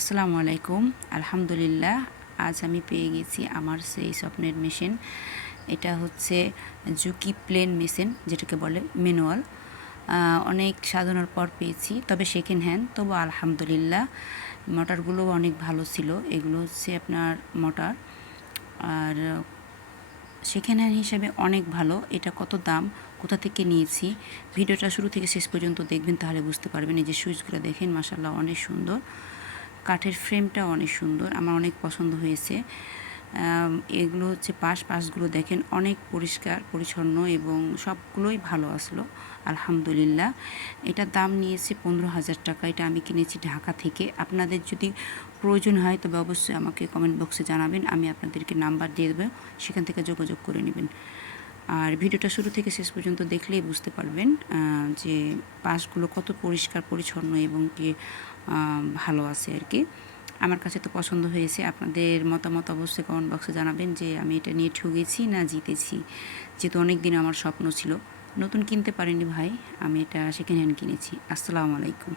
আসসালামু আলাইকুম। আলহামদুলিল্লাহ, আজ আমি পেয়ে গেছি আমার সেই স্বপ্নের মেশিন। এটা হচ্ছে জুকি প্লেন মেশিন, যেটাকে বলে ম্যানুয়াল। অনেক সাধনার পর পেয়েছি, তবে সেকেন্ড হ্যান্ড তবু আলহামদুলিল্লাহ মোটরগুলো অনেক ভালো ছিল। এগুলো হচ্ছে আপনার মোটর। আর সেকেন্ড হ্যান্ড হিসেবে অনেক ভালো। এটা কত দাম, কোথা থেকে নিয়েছি? ভিডিওটা শুরু থেকে শেষ পর্যন্ত দেখবেন, তাহলে বুঝতে পারবেন। এই যে সুইচগুলো দেখেন মাসাল্লাহ অনেক সুন্দর। কাঠের ফ্রেমটা অনেক সুন্দর, আমার অনেক পছন্দ হয়েছে। এগুলো হচ্ছে পাশ, পাশগুলো দেখেন অনেক পরিষ্কার, পরিচ্ছন্ন এবং সবগুলোই ভালো আসলো, আলহামদুলিল্লাহ। এটার দাম নিয়েছে পনেরো হাজার টাকা, এটা আমি কিনেছি ঢাকা থেকে। আপনাদের যদি প্রয়োজন হয় তবে অবশ্যই আমাকে কমেন্ট বক্সে জানাবেন, আমি আপনাদেরকে নাম্বার দিয়ে দেবো, সেখান থেকে যোগাযোগ করে নেবেন। আর ভিডিওটা শুরু থেকে শেষ পর্যন্ত দেখলেই বুঝতে পারবেন যে পাশগুলো কত পরিষ্কার, পরিচ্ছন্ন এবং কি ভালো আছে আর কি। আমার কাছে তো পছন্দ হয়েছে। আপনাদের মতামত অবশ্যই কমেন্ট বক্সে জানাবেন যে আমি এটা নিয়ে ঠুকেছি না জিতেছি। যেহেতু অনেক দিন আমার স্বপ্ন ছিল। নতুন কিনতে পারিনি ভাই, আমি এটা সেকেন্ড হ্যান্ড কিনেছি। আসসালামু আলাইকুম।